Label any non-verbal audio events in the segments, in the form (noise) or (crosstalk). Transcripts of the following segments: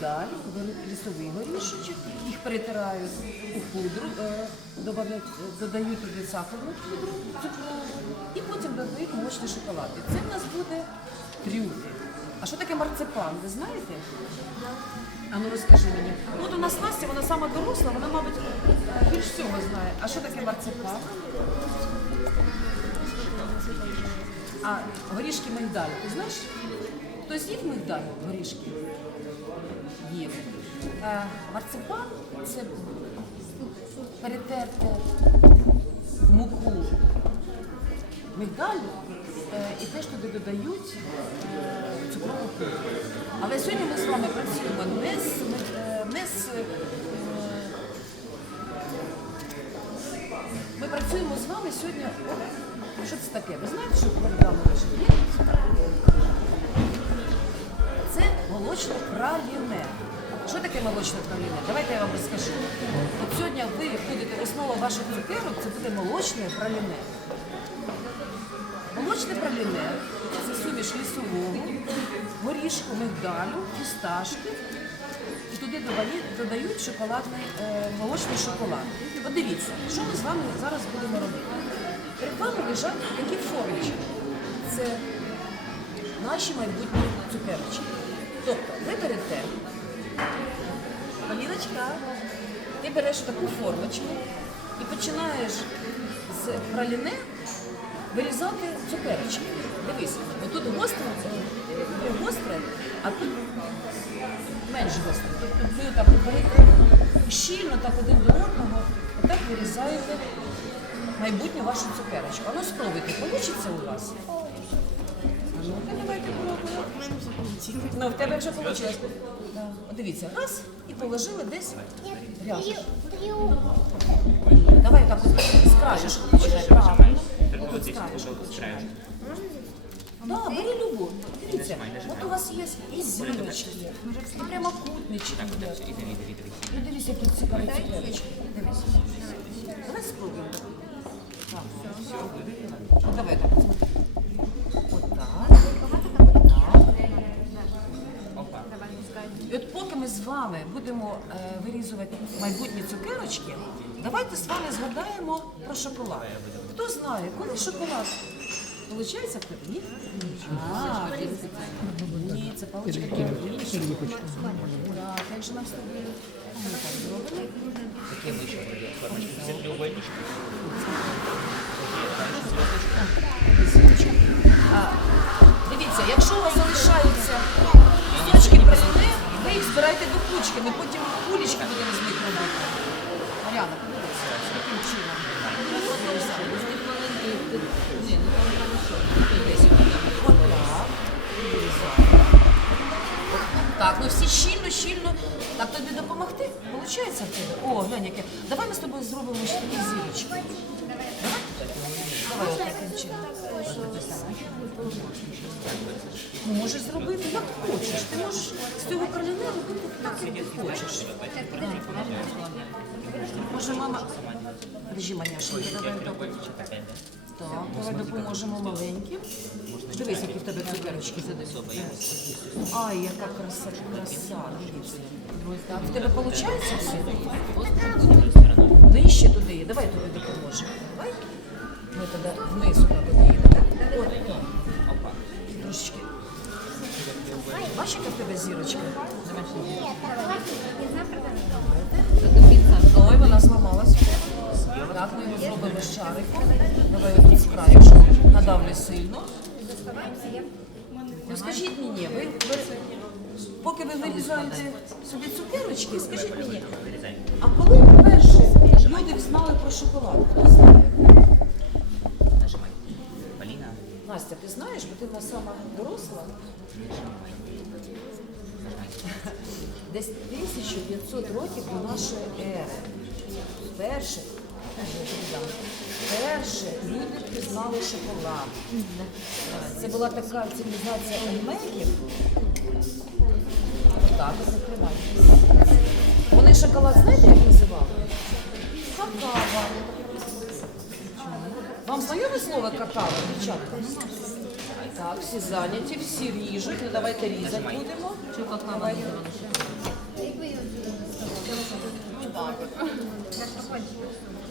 беруть лісовий горішечок, їх перетирають у пудру, е, додають туди сахарну пудру, цукрову, і потім додають молочний шоколад. Це в нас буде трюфель. А що таке марципан, ви знаєте? А ну розкажи мені. От у нас Настя, вона сама доросла, вона, мабуть, більш всього знає. А що таке марципан? А горішки мигдалю, ти знаєш? Хтось їв мигдаль горішки? Їв. Е, марципан це перетерте в муку мигдалю е, і теж туди додають е, цукрову пудру. Але сьогодні ми з вами працюємо не з, не з ми працюємо з вами сьогодні. Що це таке? Ви знаєте, що лежить? Є? Молочне праліне. Що таке молочне праліне? Давайте я вам розкажу. От сьогодні ви будете, основа ваших цукерок, це буде молочне праліне. Молочне праліне це суміш лісового, горішку, мигдалю, фісташки. І туди додають, додають шоколадний, е, молочний шоколад. От дивіться, що ми з вами зараз будемо робити. Перед вами лежать такі формочки. Це наші майбутні цукерочки. Тобто ви берете, Поліночка, ти береш таку формочку і починаєш з праліне вирізати цукерочки. Дивись, отут гостре, е, гостре, а тут менш гостре. Тобто ви так щільно так один до одного, отак вирізаєте майбутню вашу цукерочку. А ну спробуйте, вийде у вас? Ну. Ну, в тебе вже вийшло. Дивіться, раз і положили десь рядом. Давай так от з краєшку починай, правильно. Починай. Да, бери любу. Дивіться, от у вас є і зірочки, і прямокутнички. Ну дивись, які цікаві. Дивись. Давай спробуємо. Так. Давай так. І от поки ми з вами будемо е, вирізувати майбутні цукерочки, давайте з вами згадаємо про шоколад. Хто знає, коли шоколад? Получається в тебе? Ні? А, ні, це паличка. Так, як же нам з тобою? Ми так зробили. Были до потім кулічки будемо з них робити. Мар'яна, подивіться, яким чином. Отак. Так, ну всі щільно, щільно. Так тобі допомогти? Получається в тебе? О, глянь, яке. Давай ми з тобою зробимо ще такі зірочки. Давай от таким чином. Можеш зробити, як хочеш. Ти можеш з цього проліни робити так, як ти хочеш. Може, мама. Подожди, Маняша, давай так. Так, давай допоможемо маленьким. Дивись, які в тебе цукерочки задивись. Ай, яка краса, краса. В тебе виходить все? Нижче туди. Давай тобі допоможемо. Давай. Ми тоді вниз туди доїдемо. Трошечки. Бачиш, яка в тебе зірочка? Ой, вона зламалась. Так, ми його зробимо з шариком. Давай отут з краєшку. Надавлю сильно. Ну скажіть мені, ви поки ви вирізаєте собі цукерочки, скажіть мені, а коли вперше люди знали про шоколад? Хто знає? Настя, ти знаєш, бо ти в сама доросла? Десь 1500 років до нашої ери. Дам, вперше люди пізнали шоколад. Це була така цивілізація ельмеків. Так, закривайте. Вони шоколад знаєте, як називали? Вам слово какао, дівчатка? Так, всі зайняті, всі ріжуть. Ну давайте різати будемо. Чи какао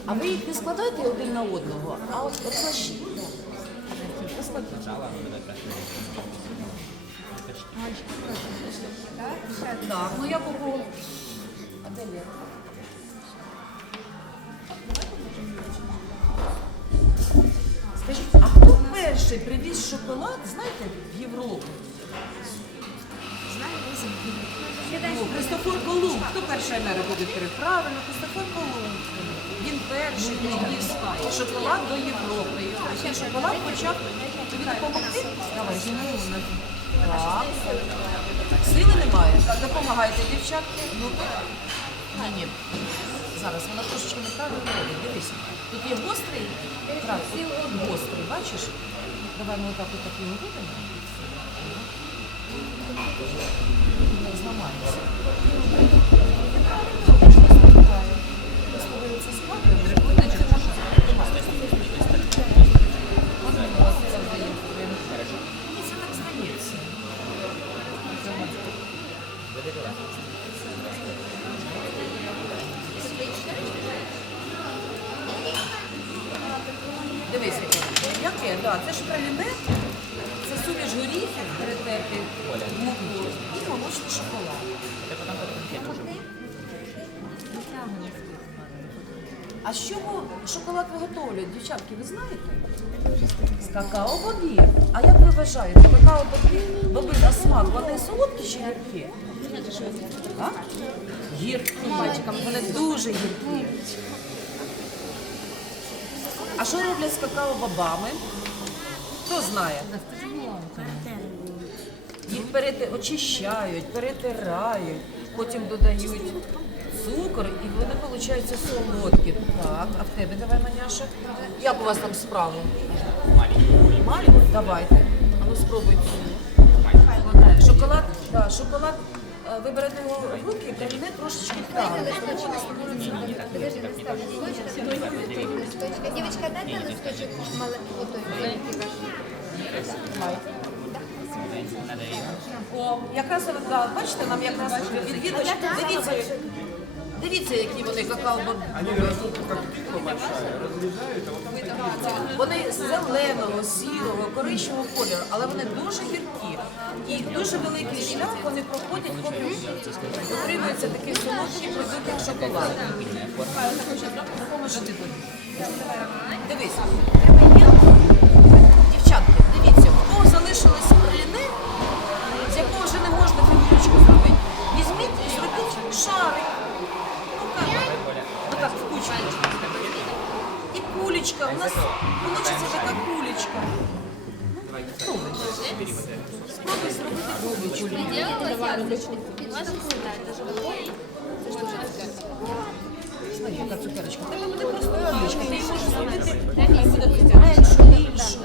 А ви їх не складаєте один на одного, а от розлащіть. Так, ну я попробую. А де Лера? Перший привіз шоколад, знаєте, в Європу? Ну, Христофор Колумб. Хто перший Америку відкрив? Правильно, Христофор Колумб. Він перший привіз шоколад до Європи. І шоколад почав тобі допомогти? Давай, знову. Так. Сили немає. Так, допомагайте, дівчатки. Ну так. Ні, ні. Зараз вона трошечки неправильно робить. Дивись. Тут є гострий гострий, бачиш? Давай ми вот так вот робимо. Не зламається. Просто ви знаєте? З какао-бобів. А як ви вважаєте, какао-бобі, боби на смак, вони солодкі чи гіркі? А? Гіркі, мальчикам, вони дуже гіркі. А що роблять з какао-бобами? Хто знає? Їх перети... очищають, перетирають, потім додають цукор і вони получаються солодкі. Так, а в тебе давай, Маняша. Як у вас там справи? Маленький. Маленько? Давайте. А ну спробуйте. Шоколад, да, шоколад. е, Ви берете його в руки, кабінет трошечки правильно. Девочка, дайте той маленький ваш. О, якраз бачите, нам якраз відвідувач. Дивіться, дивіться, які вони какао Вони зеленого, сірого, коричневого кольору, але вони дуже гіркі. І дуже великий шлях вони проходять, поки отримується такий солодкий продукт, як шоколад. Дивись. Кулечка. У нас вийде така кулечка. Спробуй. Зробити кулечку. Смотри, яка цукерочка. Тебе буде просто кулечка. Ти її можеш зробити хай буде меншу, більшу.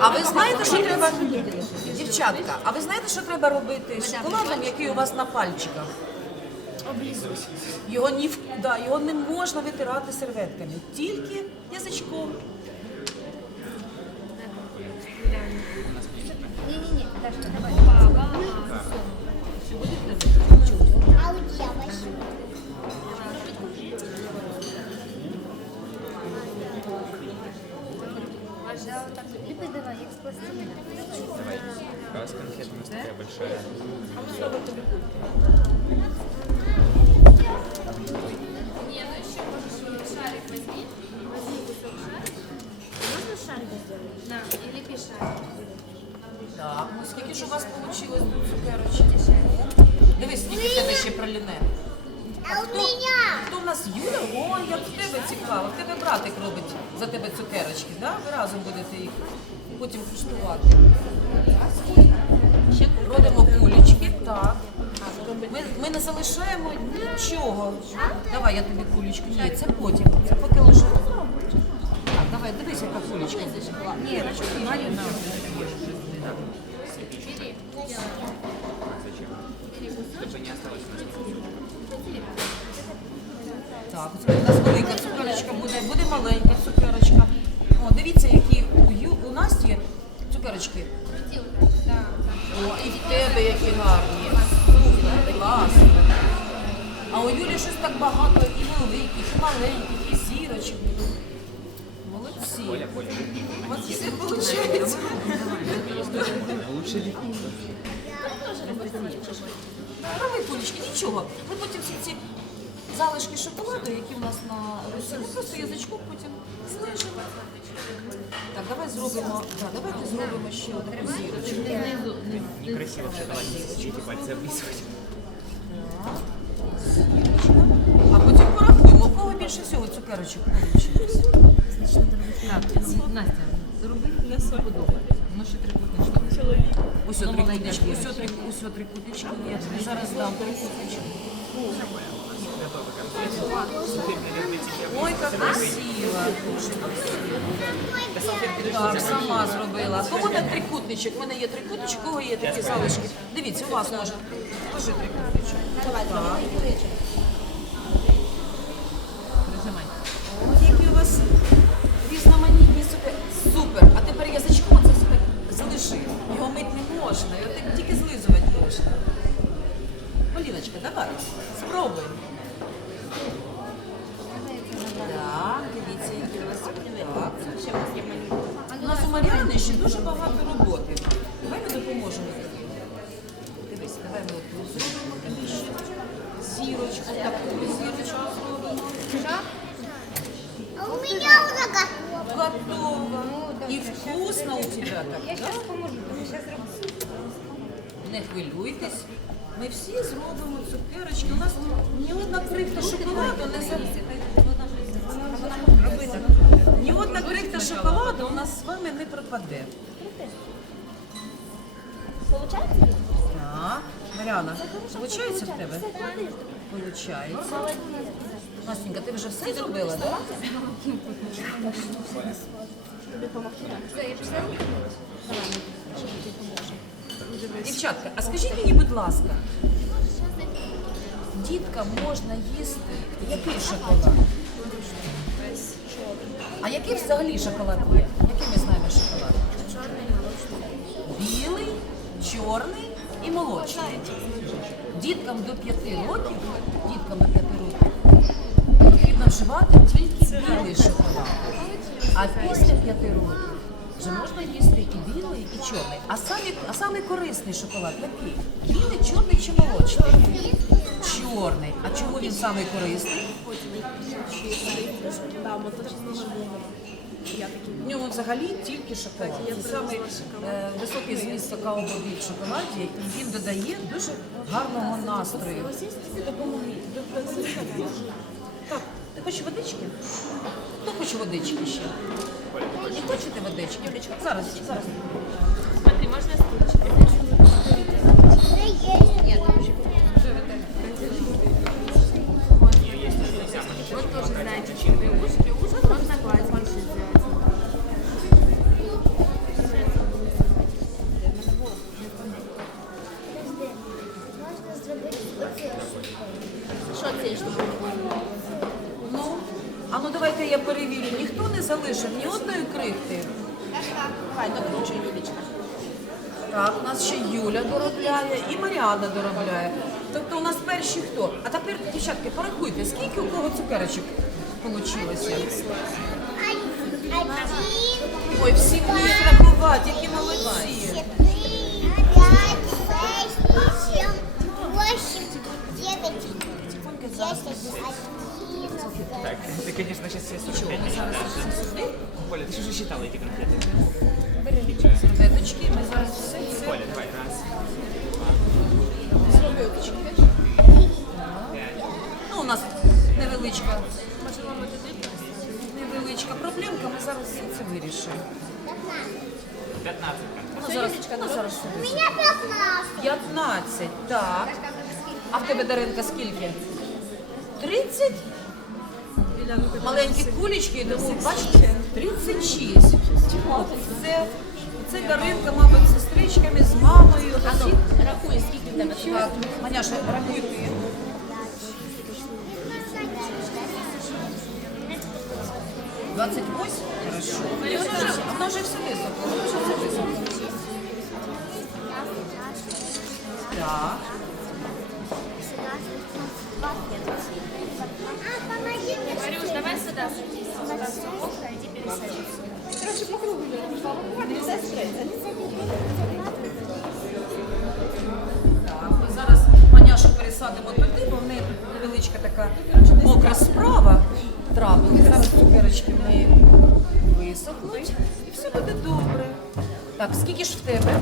А ви знаєте, що треба, дівчатка, а ви знаєте, що треба робити з шоколадом, який у вас на пальчиках? Його ні в- да, його не можна витирати серветками, тільки язичком. Не-не-не, Дашка, давай. А у девочки? Да, вот так. Липы давай, я с пластилина. Давай. А с конфет у нас такая большая. Да, или пишать. Так, ну скільки ж у вас вийшло тут цукерочки? Дивись, скільки в тебе ще проліне. А у меня? Хто в нас Юля? Ой, як в тебе цікаво. В тебе братик робить за тебе цукерочки, да? Ви разом будете їх потім куштувати. Ще Родимо кулечки, так. Ми, ми не залишаємо нічого. Давай я тобі кулечку. Ні, це потім. Це поки лише. Так, давай, дивись, яка кулечка. Ні, Маріна. Зачем? Чтобы не осталось у нас. Так, у нас велика цукерочка буде, буде маленька цукерочка. О, дивіться, які у, Ю, у Насті цукерочки. О, і в тебе які гарні. Клас. А у Юлі щось так багато і великих, і маленьких, і зірочок. Молодці. Поля, Поля. У вас все виходить. Лучше ли? Роби кулечки, нічого. Ми потім всі ці залишки шоколаду, які в нас на русі, ми просто язичком потім знижимо. Так, давай зробимо, так, давайте зробимо ще одну зірочку. Некрасиво в шоколаде сидите, пальцы облизывать. А потім порахуємо, у кого більше всього цукерочок вийшло. Так, Настя, зроби для себе подобається. Ну ще трикутнички. Ось три куточки, ось три, ось три куточки. Я тобі зараз дам три куточки. Ой, як красиво. Так, сама зробила. Кому на трикутничок? У мене є трикутничок, у кого є такі залишки? Дивіться, у вас може. Покажи трикутничок. Давай, давай. Так, Я да? сейчас Не хвилюйтесь. Ми всі зробимо цукерочки. У нас ні одна крихта шоколаду не за... Ні одна крихта шоколаду у нас з вами не пропаде. Получается? Так, Маріана, виходить в тебе? Получається. Настенька, ти вже все зробила, так? Дівчатка, а скажіть мені, будь ласка, діткам можна їсти який шоколад? А який взагалі шоколад є? Який ми знаємо шоколад? Білий, чорний і молочний. Діткам до 5 років, діткам до 5 років потрібно вживати тільки білий шоколад. А після 5 років вже можна їсти і білий, і чорний. А самі, а самий корисний шоколад який? Білий, чорний чи молочний? Чорний. А чому він самий корисний? В ньому взагалі тільки шоколад. Це самий е, високий зміст какао-бобі в шоколаді, і він додає дуже гарного настрою. Допомоги. (laughs) Ти хочеш водички? Хто хоче водички ще? Не хочете водички? Зараз, зараз. Ну давайте я перевірю. Ніхто не залишив ні одної крихти. Хай накручуй, Юлічка. Так, у нас ще Юля доробляє і Маріана доробляє. Тобто у нас перші хто? А тепер, дівчатки, порахуйте, скільки у кого цукерочок вийшло? Ой, всі вміють рахувати, які молодці. четыре, Так, ты, конечно, сейчас все 45 Зараз начинаешь. все сюди. Поля, ты же уже считала эти конфеты. Серветочки, ми зараз все це Поля, давай, раз, серветочки. пять. Ну, у нас невеличка. Невеличка проблемка, ми зараз все це вирішимо. 15 конфет. Ну, зараз, ну, зараз У сюди. меня пятнадцать. 15, так. А в тебе Даринка скільки? 30? Маленькі кулечки, тому бачите, 36. От Це, це Даринка, мабуть, з сестричками, з мамою. Всі Рахуй, скільки в тебе Так, Маняша, рахуй ти. Двадцать восемь? Хорошо. Вона вже все висохло. Так. Марюш, давай сюда садись. Иди пересадись. Так, ми зараз Маняшу пересадимо туди, бо в неї тут невеличка така мокра справа трапилась. Зараз цукерочки в неї висохнуть і все буде добре. Так, скільки ж в тебе?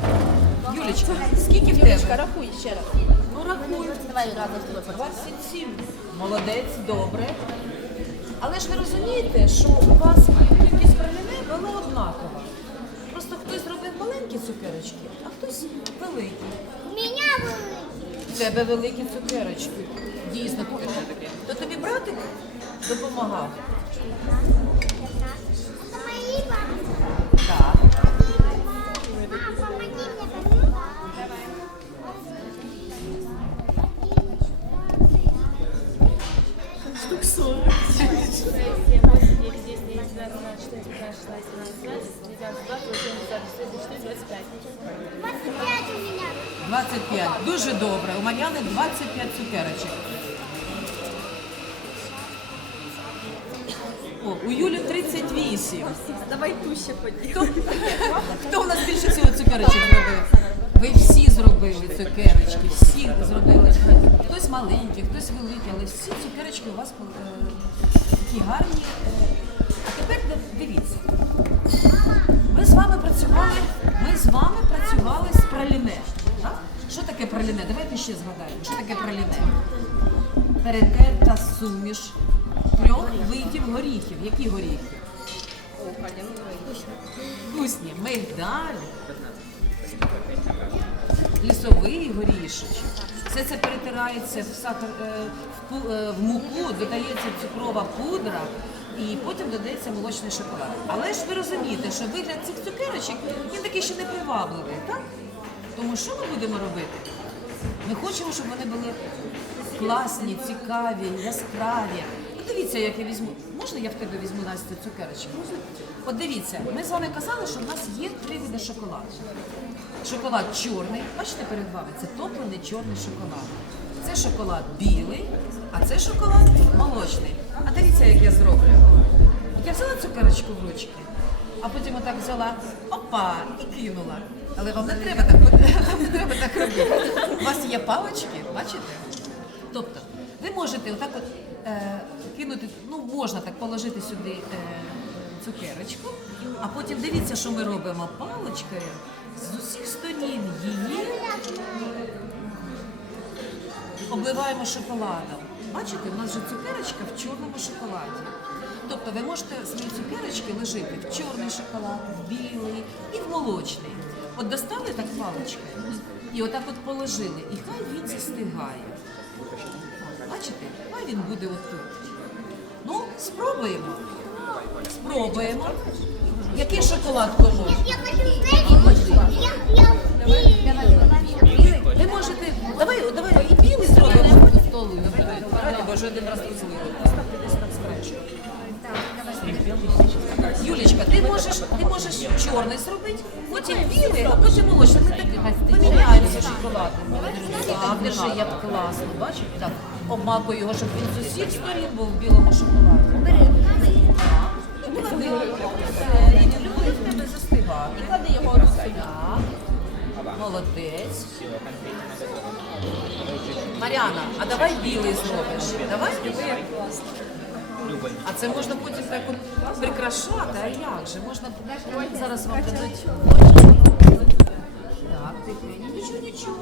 Юлічка, скільки в тебе? рахуй ще раз. Ну рахуй. Давай разом з тобою. 27. Молодець, добре. Але ж ви розумієте, що у вас кількість проліней була однакова. Просто хтось зробив маленькі цукерочки, а хтось великі. У меня был. В тебе великі цукерочки. Дійсно, то тобі братик допомагав? 25 у меня. 25. Дуже добре. У Мар'яни 25 цукерочок. О, у Юлі 38. Давай туще подій. Хто, хто у нас більше всього цукерочок зробив? Ви всі зробили цукерочки, всі зробили. Хтось маленький, хтось великий, але всі цукерочки у вас е, такі гарні. А тепер дивіться. Ми з вами працювали, ми з вами працювали з праліне. Так? Що таке праліне? Давайте ще згадаємо. Що таке праліне? Перетерта суміш трьох видів горіхів. Які горіхи? Вкусні. Мигдаль, лісовий горішечок. Все це перетирається в сахар е, е, в муку, додається цукрова пудра і потім додається молочний шоколад. Але ж ви розумієте, що вигляд цих цукерочок він такий ще не привабливий, так? Тому що ми будемо робити? Ми хочемо, щоб вони були класні, цікаві, яскраві. Дивіться, як я візьму. Можна я в тебе візьму Настя цукерочку? От дивіться, ми з вами казали, що в нас є три види шоколаду. Шоколад чорний, бачите перед вами, це топлений чорний шоколад. Це шоколад білий, а це шоколад молочний. А дивіться, як я зроблю. От я взяла цукерочку в ручки, а потім отак взяла, опа, і кинула. Але вам не треба так, вам не треба так робити. У вас є палички, бачите? Тобто, ви можете отак от кинути, ну можна так положити сюди е, цукерочку, а потім дивіться, що ми робимо паличкою з усіх сторін її обливаємо шоколадом. Бачите, у нас же цукерочка в чорному шоколаді. Тобто ви можете свої цукерочки ложити в чорний шоколад, в білий і в молочний. От достали так паличкою і отак от положили, і хай він застигає. Бачите, він буде отут. Ну, спробуємо. Спробуємо. Який шоколад я, Ви можете. Давай, давай і білий зробимо столу. Раді Боже, один раз скраєшку. Юлічка, ти можеш, ти можеш чорний зробити, потім білий, а потім молочний. Ми так поміняємося шоколадом. Так, держи, як класно, бачиш? Так, обмакуй його, щоб він з усіх сторін був в білому шоколаді. І клади його руки. Так. Молодець. Мар'яна, а давай білий зробиш. Давай? А це можна потім так от прикрашати, а як же? Можна зараз вам дадуть. Так, тихо, нічого, нічого.